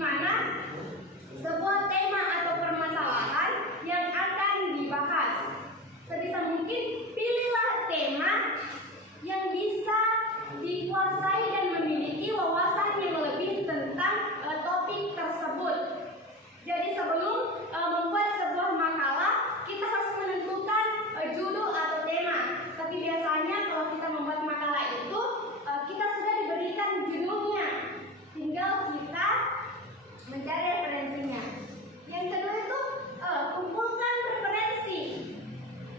mana sebuah tema atau permasalahan yang akan dibahas. Sebisa mungkin pilihlah tema yang bisa dikuasai dan memiliki wawasan yang lebih tentang topik tersebut. Jadi sebelum membuat sebuah makalah, kita harus menentukan judul atau tema. Tapi biasanya kalau kita membuat makalah itu, kita sudah diberikan judulnya. Tinggal kita mencari referensinya. Yang kedua itu kumpulkan referensi.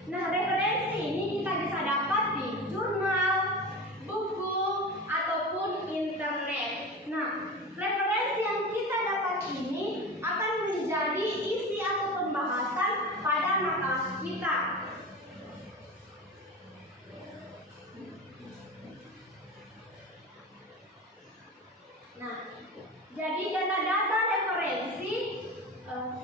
Nah, referensi ini kita bisa dapat di jurnal, buku, ataupun internet. Nah, referensi yang kita dapat ini akan menjadi isi atau pembahasan pada makalah kita. Nah, jadi data-data referensi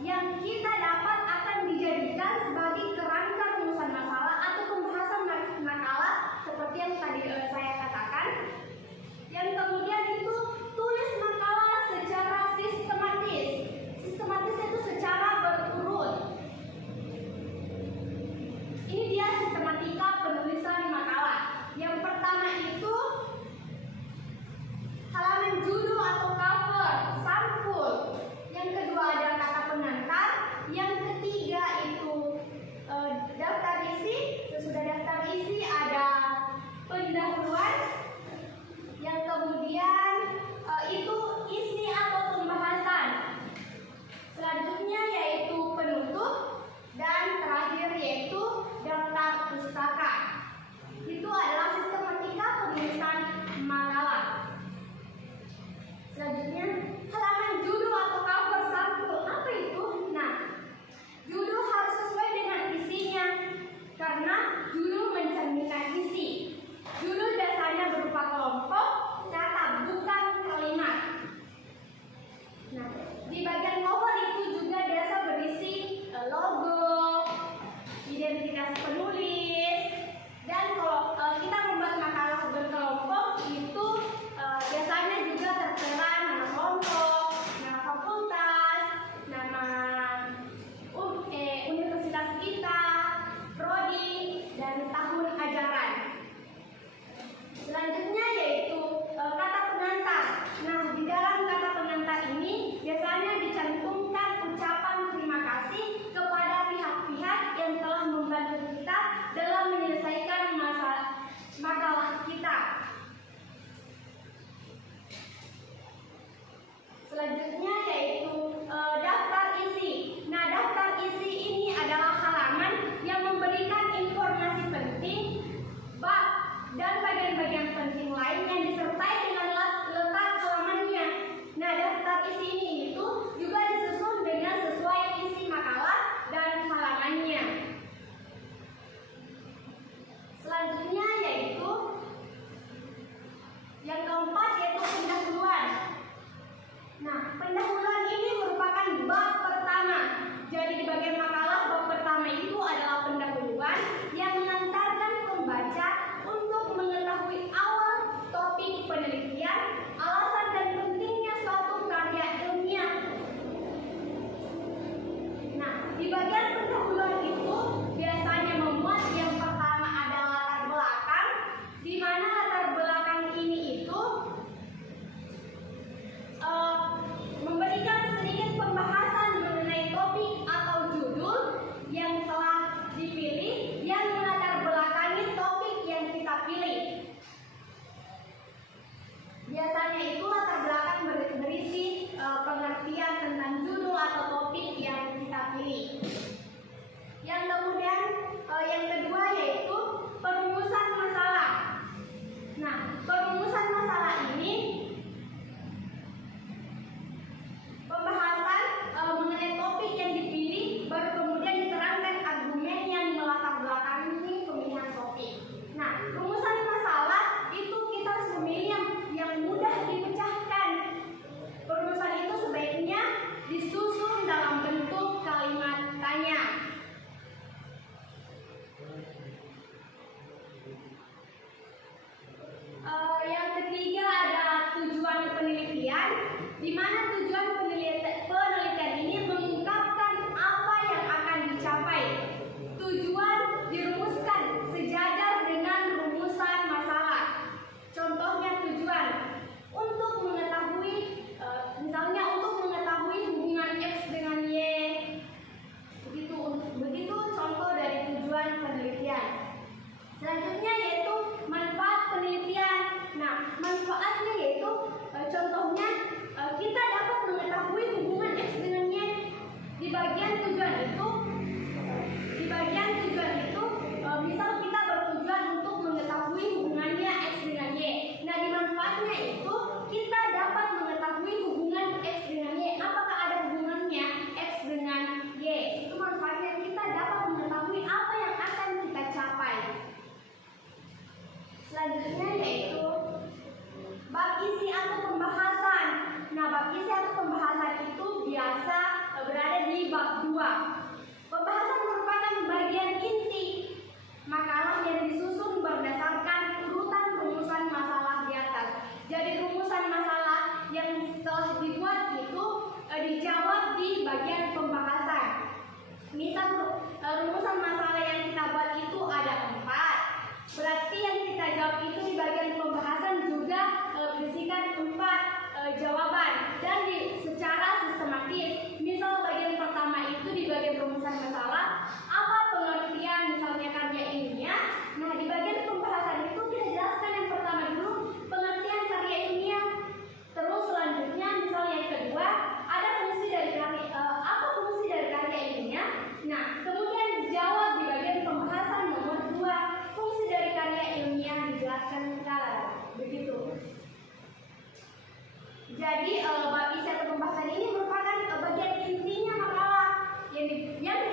yang kita dapat akan dijadikan sebagai kerangka rumusan masalah atau pembahasan makalah seperti yang tadi saya katakan. Yang kemudian itu tulis makalah secara sistematis. Sistematis itu secara berurut. Ini dia sistematika penulisan makalah. Yang pertama itu halaman judul atau cover, sampul. Yang kedua ada kata pengantar. Yang ketiga itu daftar isi. Sesudah daftar isi ada pendahuluan. Yang kemudian itu isi atau pembahasan. Selanjutnya yaitu penutup. Dan terakhir yaitu daftar pustaka. Itu adalah sistematika penulisan makalah. Selanjutnya, halaman judul atau cover sampul. Apa itu? Nah, judul harus sesuai dengan isinya, karena judul mencerminkan isi. Judul biasanya berupa kelompok kata, bukan kalimat. Nah, di bagian cover itu juga biasa berisi logo, identitas penulis, dan kalau kita membuat makalah berkelompok itu biasanya juga tertera nama kelompok, nama fakultas, nama universitas kita, prodi, dan tahun ajaran. Selanjutnya yaitu kata pengantar. Nah, di dalam kata pengantar ini biasanya dicantumkan ucapan terima kasih kepada pihak-pihak yang telah membantu kita dalam menyelesaikan makalah kita. Selanjutnya yaitu daftar isi. Nah, daftar isi ini adalah halaman yang memberikan informasi penting, bab, dan bagian-bagian penting lain yang disertai dengan letak halamannya. Nah, daftar isi ini itu juga disusun dengan sesuai isi makalah dan halamannya. Selanjutnya yaitu yang keempat yaitu pendahuluan. Nah, pendahuluan ini merupakan bab pertama. Jadi di bagian makalah bab pertama itu adalah pendahuluan yang mengantarkan pembaca untuk mengetahui awal topik penelitian, alasan dan pentingnya suatu karya ilmiah. Nah, di bagian pendahuluan itu biasanya memuat yang pertama adalah latar belakang, di mana latar belakang ini itu memberi di bab 2. Pembahasan merupakan bagian inti makalah yang disusun berdasarkan urutan rumusan masalah di atas. Jadi rumusan masalah yang telah dibuat itu dijawab di bagian pembahasan. Misal rumusan masalah yang kita buat itu ada 4. Berarti yang kita jawab itu di bagian pembahasan juga berisikan 4 jawaban dan secara sistematis. Misal bagian pertama itu di bagian rumusan masalah, apa pengertian misalnya karya ilmiah. Nah, di bagian pembahasan itu kita jelaskan yang pertama dulu pengertian karya ilmiah. Terus selanjutnya misal yang kedua ada fungsi dari apa fungsi dari karya ilmiah. Nah, kemudian dijawab di bagian pembahasan nomor 2, fungsi dari karya ilmiah dijelaskan sekarang. Begitu. Jadi bab isi atau pembahasan ini merupakan bagian intinya makalah yang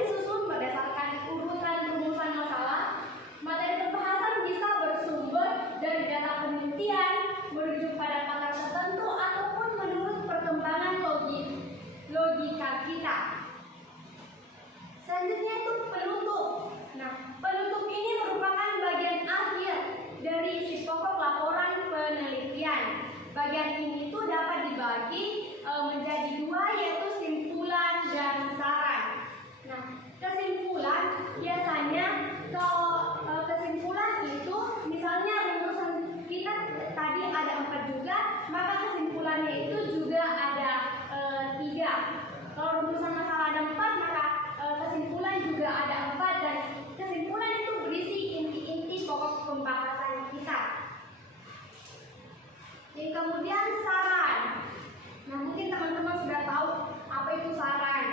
disusun berdasarkan urutan rumusan masalah. Materi pembahasan bisa bersumber dari data penelitian, merujuk pada pakar tertentu ataupun menurut perkembangan logika kita. Selanjutnya itu penutup. Nah, penutup ini merupakan bagian akhir dari isi pokok laporan penelitian. Bagian ini itu dapat dibagi menjadi 2, yaitu simpulan dan saran. Nah, kesimpulan biasanya kalau kesimpulan itu misalnya rumusan kita tadi ada 4 juga, maka kesimpulannya itu juga ada 3. Kalau rumusan masalah ada 4, maka kesimpulan juga ada 4, dan kesimpulan itu berisi inti-inti pokok pembahasan kita. Yang kemudian saran. Nah, mungkin teman-teman sudah tahu apa itu saran.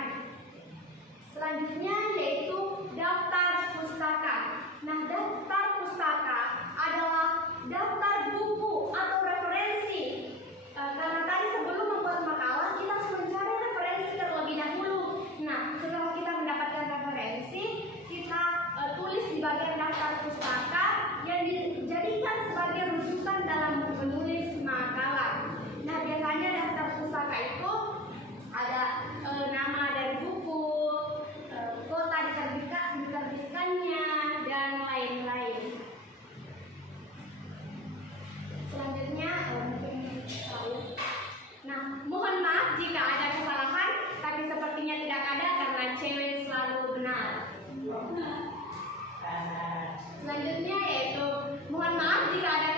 Selanjutnya yaitu daftar pustaka. Nah, daftar pustaka adalah daftar buku atau referensi. Karena tadi sebelum membuat makalah kita harus mencari referensi terlebih dahulu. Nah, setelah kita mendapatkan referensi, kita tulis di bagian daftar pustaka yang dijadikan sebagai rujukan dalam menulis makalah. Nah, biasanya daftar pustaka itu ada nama dari buku, kota diterbitkannya, dan lain-lain. Selanjutnya mungkin tahu. Nah, mohon maaf jika ada kesalahan, tapi sepertinya tidak ada karena cewek selalu benar. Selanjutnya yaitu mohon maaf jika ada